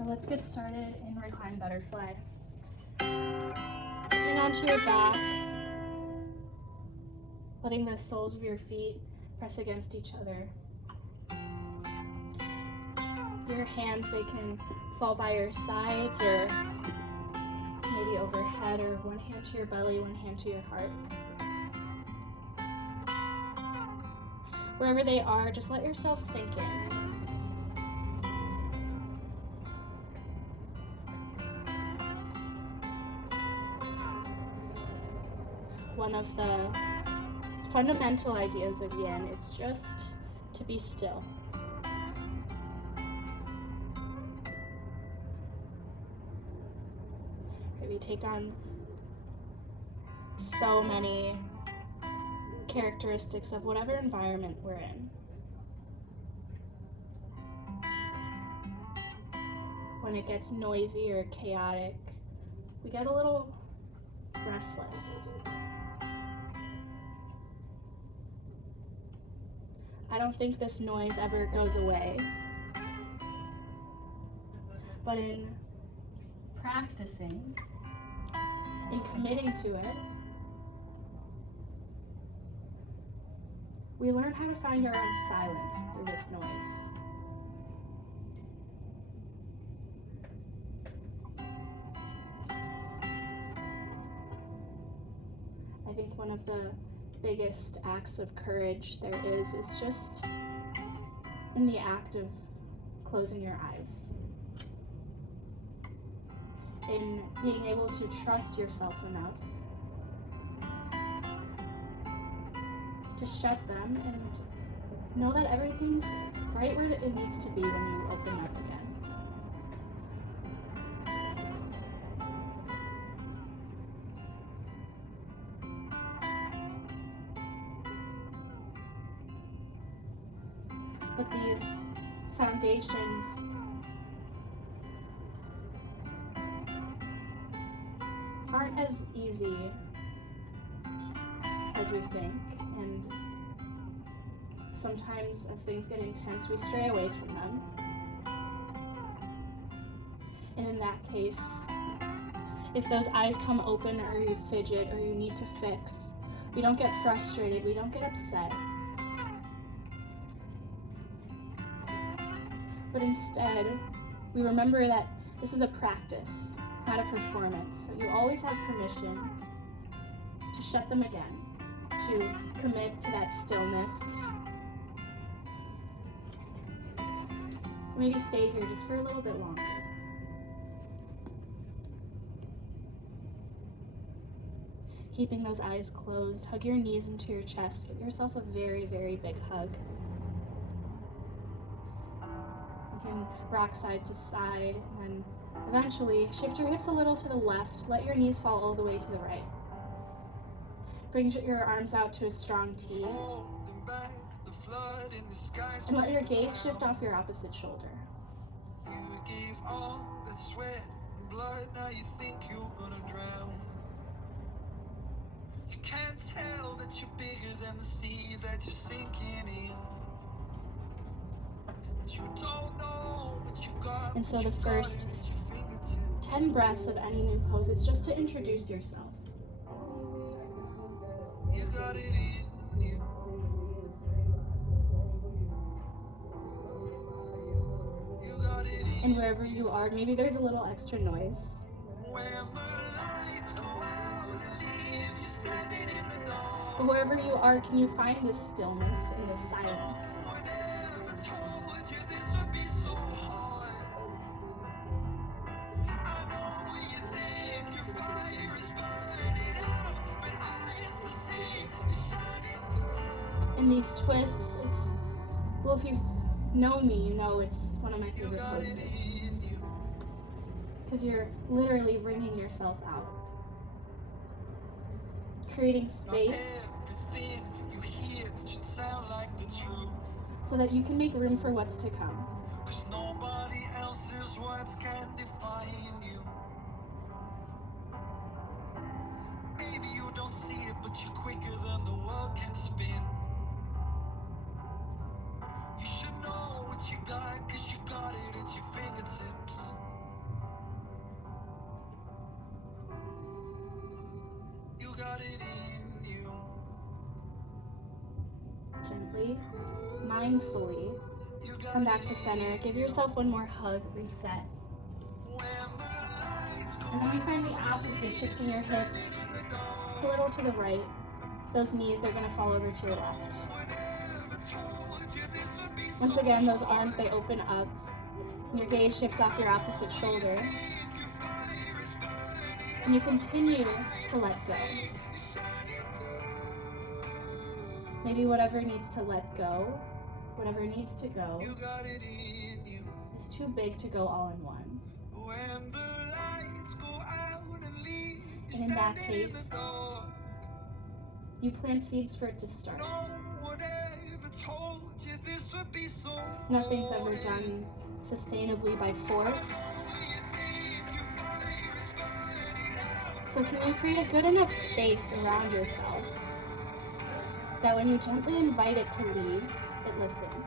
So let's get started in reclined butterfly. Turn onto your back, letting the soles of your feet press against each other. Your hands, they can fall by your sides or maybe overhead, or one hand to your belly, one hand to your heart. Wherever they are, just let yourself sink in. One of the fundamental ideas of yin, it's just to be still. We take on so many characteristics of whatever environment we're in. When it gets noisy or chaotic, we get a little restless. I don't think this noise ever goes away, but in practicing, in committing to it, we learn how to find our own silence through this noise. I think one of the biggest acts of courage there is just in the act of closing your eyes. In being able to trust yourself enough to shut them and know that everything's right where it needs to be when you open up again. But these foundations aren't as easy as we think, and sometimes as things get intense, we stray away from them. And in that case, if those eyes come open or you fidget or you need to fix, we don't get frustrated, we don't get upset. But instead, we remember that this is a practice, not a performance. So you always have permission to shut them again, to commit to that stillness. Maybe stay here just for a little bit longer. Keeping those eyes closed, hug your knees into your chest. Give yourself a very, very big hug. You can rock side to side, and then eventually shift your hips a little to the left. Let your knees fall all the way to the right. Bring your arms out to a strong T. And let your gaze shift off your opposite shoulder. You gave all that sweat and blood, now you think you're gonna drown. You can't tell that you're bigger than the sea that you're sinking in. But you don't know what you got. And so the first 10 breaths of any new pose is just to introduce yourself. You got it in you. You got it in. And wherever you are, maybe there's a little extra noise. When the lights go out and leave you standing in the dark. But wherever you are, can you find this stillness and this silence? No one ever told you this would be so hard. I know you think your fire is burning out, but I still see it shining through. And these twists, it's, well, if you've known me, you know it's one of my You favorite got it poses. in you. Because you're literally wringing yourself out. Creating space Everything you hear should sound like the truth. so that you can make room for what's to come. 'Cause nobody else's words can define you. Maybe you don't see it, but you're quicker than the world can spin. You should know what you got, 'cause you got it at your fingertips. got it in you. Gently, mindfully, You got come back to center. Give yourself one more hug, reset. when the lights go And then we find the opposite, shifting your hips a little to the right. Those knees, they're gonna fall over to your left. Once again, those arms, they open up. And your gaze shifts off your opposite shoulder. And you continue to let go. Maybe whatever needs to let go, whatever needs to go, you got it in you. is too big to go all in one. When the lights go out and leave you And in that standing in case, the dark. you plant seeds for it to start. No one ever told you this would be so Nothing's ever done sustainably by force. So can you create a good enough space around yourself that when you gently invite it to leave, it listens?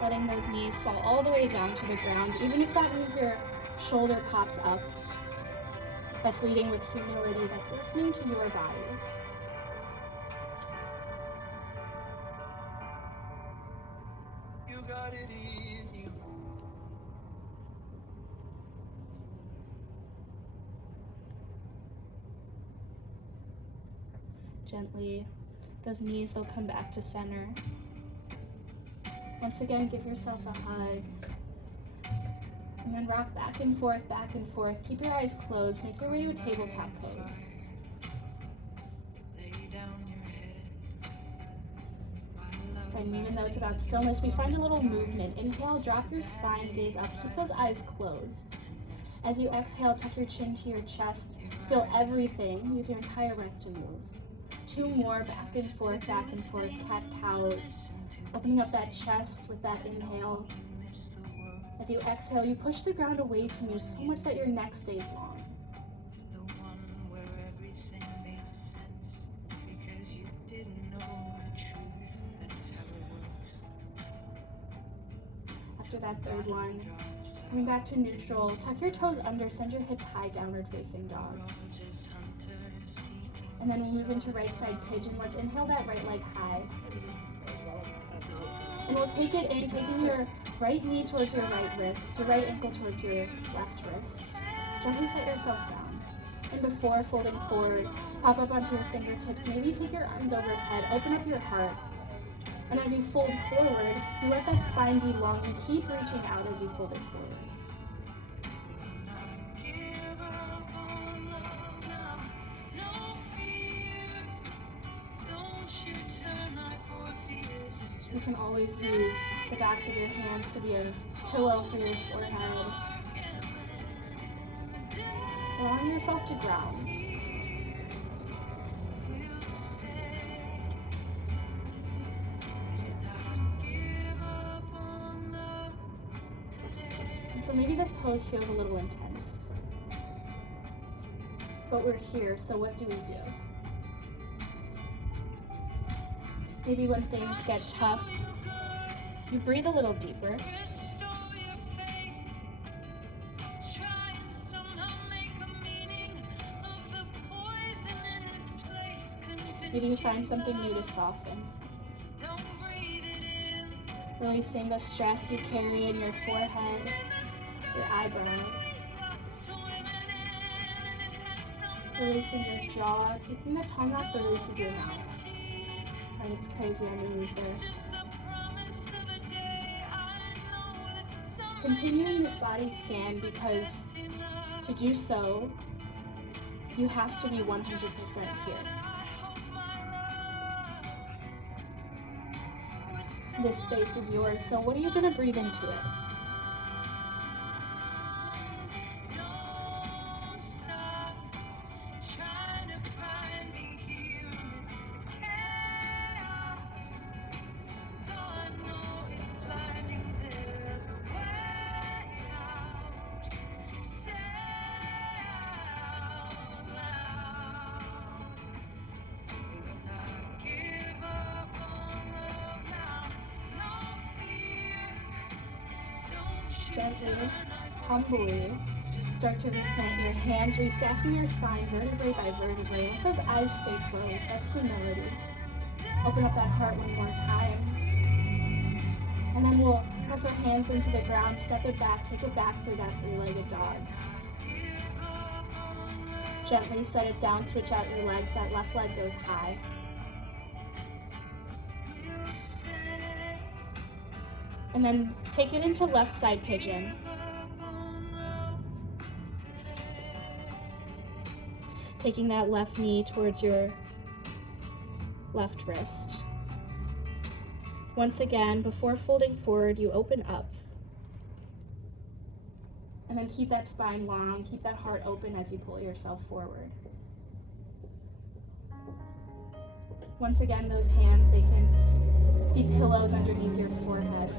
Letting those knees fall all the way down to the ground, even if that means your shoulder pops up. That's leading with humility, that's listening to your body. You got it in you. Gently, those knees, they'll come back to center. Once again, give yourself a hug. And then rock back and forth, back and forth. Keep your eyes closed. Make your way to a tabletop pose. And even though it's about stillness, we find a little movement. Inhale, drop your spine, gaze up. Keep those eyes closed. As you exhale, tuck your chin to your chest. Feel everything. Use your entire breath to move. 2 more, back and forth, cat-cows. Opening up that chest with that inhale. As you exhale, you push the ground away from you so much that your neck stays long. The one where everything made sense because you didn't know the truth. That's how it works. After that third one, coming back to neutral, tuck your toes under, send your hips high, downward facing dog. And then we'll move into right side pigeon. Let's inhale that right leg high. And we'll take it in, taking your right knee towards your right wrist, your right ankle towards your left wrist. Gently set yourself down. And before folding forward, pop up onto your fingertips. Maybe take your arms overhead, open up your heart. And as you fold forward, you let that spine be long. You keep reaching out as you fold it forward. You can always use the backs of your hands to be a pillow for your forehead. Allowing yourself to ground. And so maybe this pose feels a little intense. But we're here, so what do we do? Maybe when things get tough, you breathe a little deeper. Maybe you find something new to soften. Releasing the stress you carry in your forehead, your eyebrows. Releasing your jaw, taking the tongue off the roof of your mouth. And it's crazy underneath there. Continuing this body scan because to do so, you have to be 100% here. This space is yours, so what are you going to breathe into it? gently, humbly, start to replant your hands, restacking your spine vertebrae by vertebrae. Let those eyes stay closed. That's humility. Open up that heart one more time. And then we'll press our hands into the ground, step it back, take it back through that three-legged dog. Gently set it down, switch out your legs. That left leg goes high. And then take it into left side pigeon. Taking that left knee towards your left wrist. Once again, before folding forward, you open up. And then keep that spine long, keep that heart open as you pull yourself forward. Once again, those hands, they can be pillows underneath your forehead.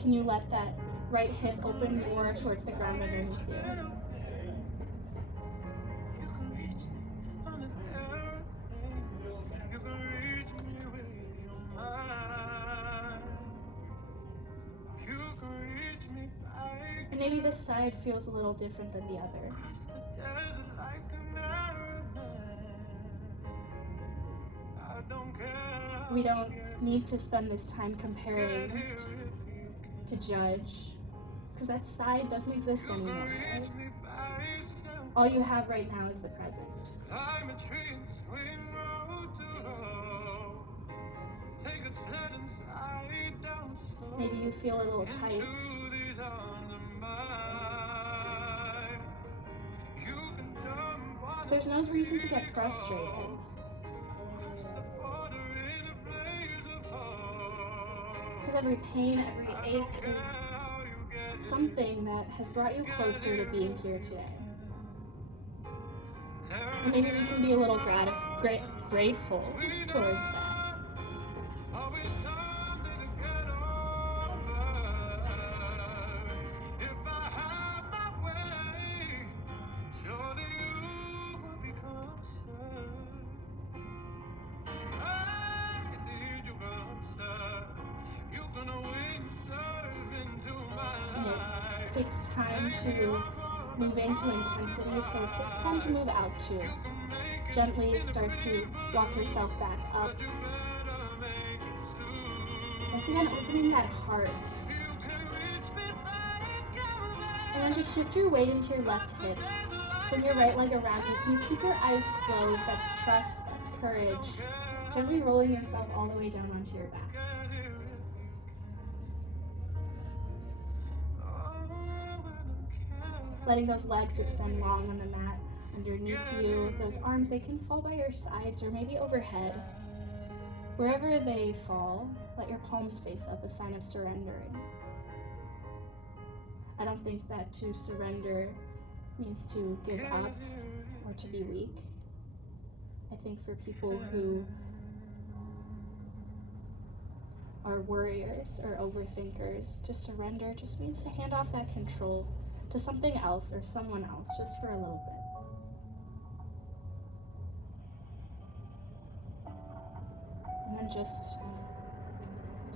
Can you let that right hip open more towards the ground underneath you? And maybe this side feels a little different than the other. We don't need to spend this time comparing to judge, because that side doesn't exist anymore, right? All you have right now is the present. Maybe you feel a little tight. There's no reason to get frustrated. Because every pain, every ache is something that has brought you closer to being here today. And maybe we can be a little grateful towards that. It takes time to move into intensity, so it takes time to move out too. Gently start to walk yourself back up. Once again, opening that heart. And then just shift your weight into your left hip. Swing your right leg around you. Can you keep your eyes closed? That's trust, that's courage. Gently rolling yourself all the way down onto your back. Letting those legs extend long on the mat underneath you. Those arms, they can fall by your sides or maybe overhead. Wherever they fall, let your palms face up, a sign of surrendering. I don't think that to surrender means to give up or to be weak. I think for people who are worriers or overthinkers, to surrender just means to hand off that control to something else or someone else just for a little bit. And then just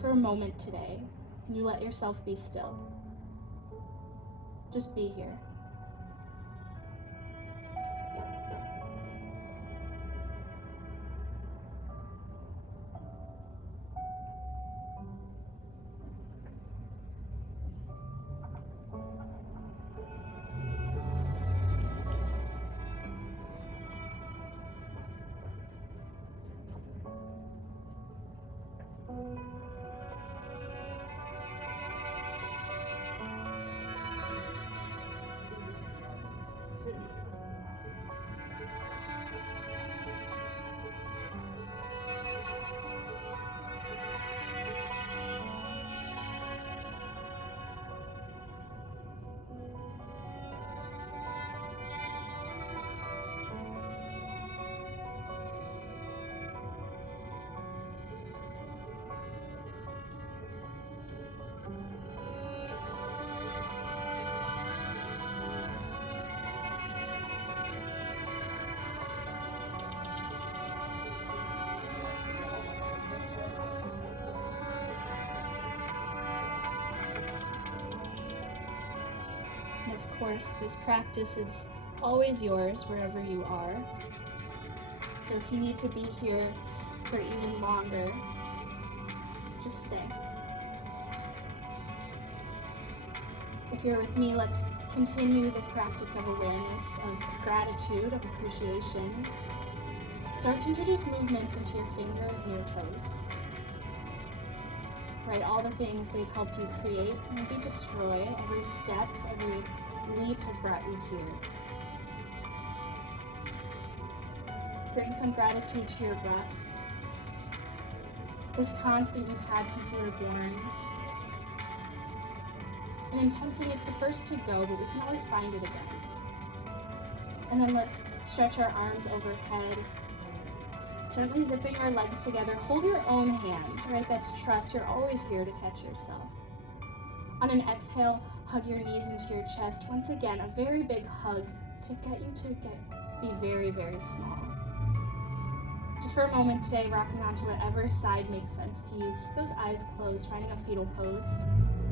for a moment today, can you let yourself be still? Just be here. course, this practice is always yours wherever you are. So if you need to be here for even longer, just stay. If you're with me, let's continue this practice of awareness, of gratitude, of appreciation. Start to introduce movements into your fingers and your toes. Right, all the things they've helped you create, maybe destroy. Every step, every leap has brought you here. Bring some gratitude to your breath. This constant you've had since you were born. In intensity, it's the first to go, but we can always find it again. And then let's stretch our arms overhead, gently zipping our legs together. Hold your own hand, right? That's trust. You're always here to catch yourself. On an exhale, hug your knees into your chest. Once again, a very big hug to get you to be very, very small. Just for a moment today, rocking onto whatever side makes sense to you. Keep those eyes closed, finding a fetal pose,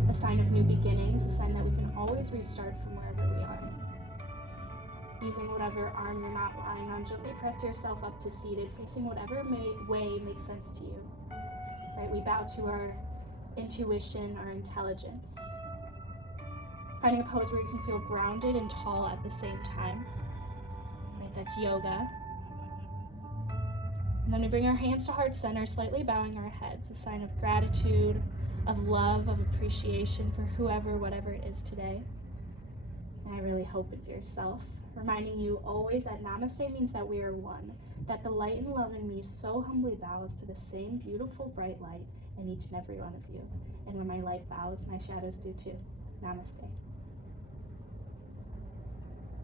a sign of new beginnings, a sign that we can always restart from wherever we are. Using whatever arm you're not lying on, gently press yourself up to seated, facing whatever way makes sense to you. Right? We bow to our intuition, our intelligence. Finding a pose where you can feel grounded and tall at the same time. Right? That's yoga. And then we bring our hands to heart center, slightly bowing our heads, a sign of gratitude, of love, of appreciation for whoever, whatever it is today. And I really hope it's yourself. Reminding you always that Namaste means that we are one, that the light and love in me so humbly bows to the same beautiful bright light in each and every one of you. And when my light bows, my shadows do too. Namaste.